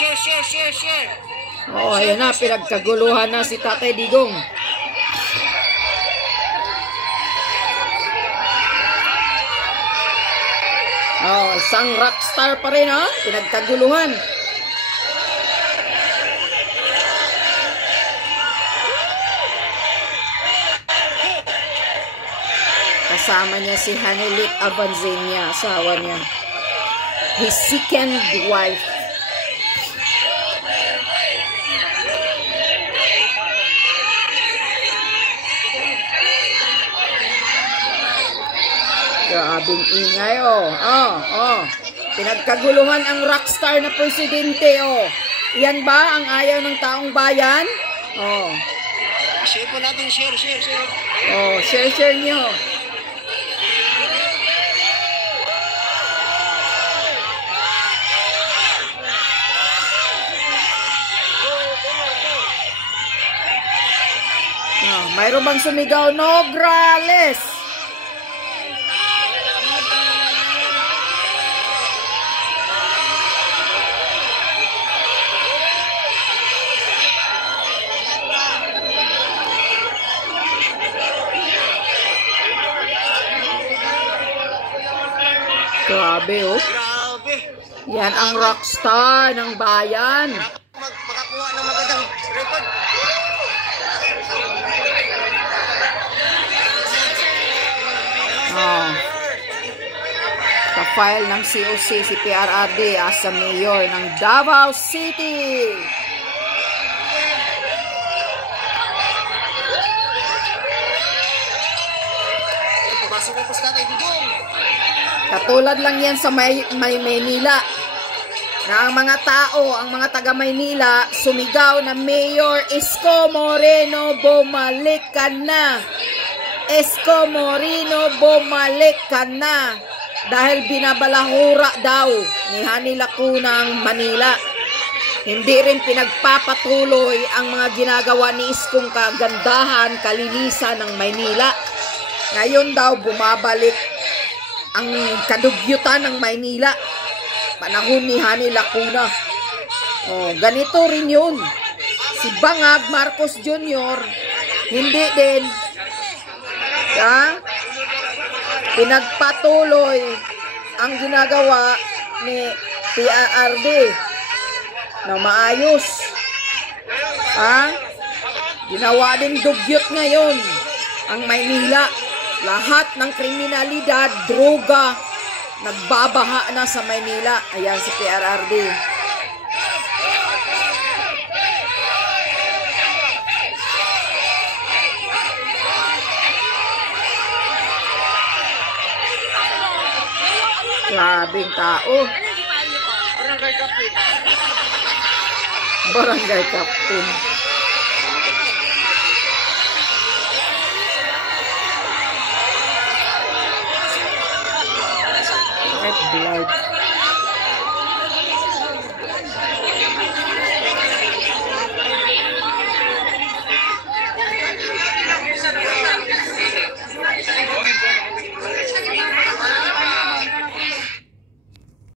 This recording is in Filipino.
Share. Oh, ayan na, pinagkaguluhan na si Tatay Digong. Oh, isang rockstar pa rin, ha? Pinagkaguluhan. Kasama niya si Hanilit Abanzenia, asawa niya. His second wife. Grabing ingay, oh. Pinagkaguluhan ang rockstar na presidente, oh. Yan ba ang ayaw ng taong bayan? Oh. Share po natin, share. Oh, share nyo. Oh, mayroon bang sumigaw? Nograles! Grabe, oh. Grabe. Yan ang rockstar ng bayan. Makakuha ng magandang record. Oh. Ka-file ng COC si PRRD as sa mayor ng Davao City. Katulad lang yan sa Maynila. Na ang mga tao, ang mga taga Maynila, sumigaw na Mayor Isko Moreno, bumalik ka na. Isko Moreno, bumalik ka na. Dahil binabalahura daw ni Hani Lacuna ang Manila. Hindi rin pinagpapatuloy ang mga ginagawa ni Iskong kagandahan, kalinisan ng Maynila. Ngayon daw bumabalik ang kadugyutan ng Maynila. Panahon ni Hani Lacuna. Oh, ganito rin yun. Si Bangag Marcos Jr. hindi din pinagpatuloy ang ginagawa ni PRRD na maayos. Ginawa din dugyot ngayon ang Maynila. Lahat ng kriminalidad, droga, nagbabaha na sa Maynila. Ayan si PRRD. Grabing tao. Barangay Captain. Blood.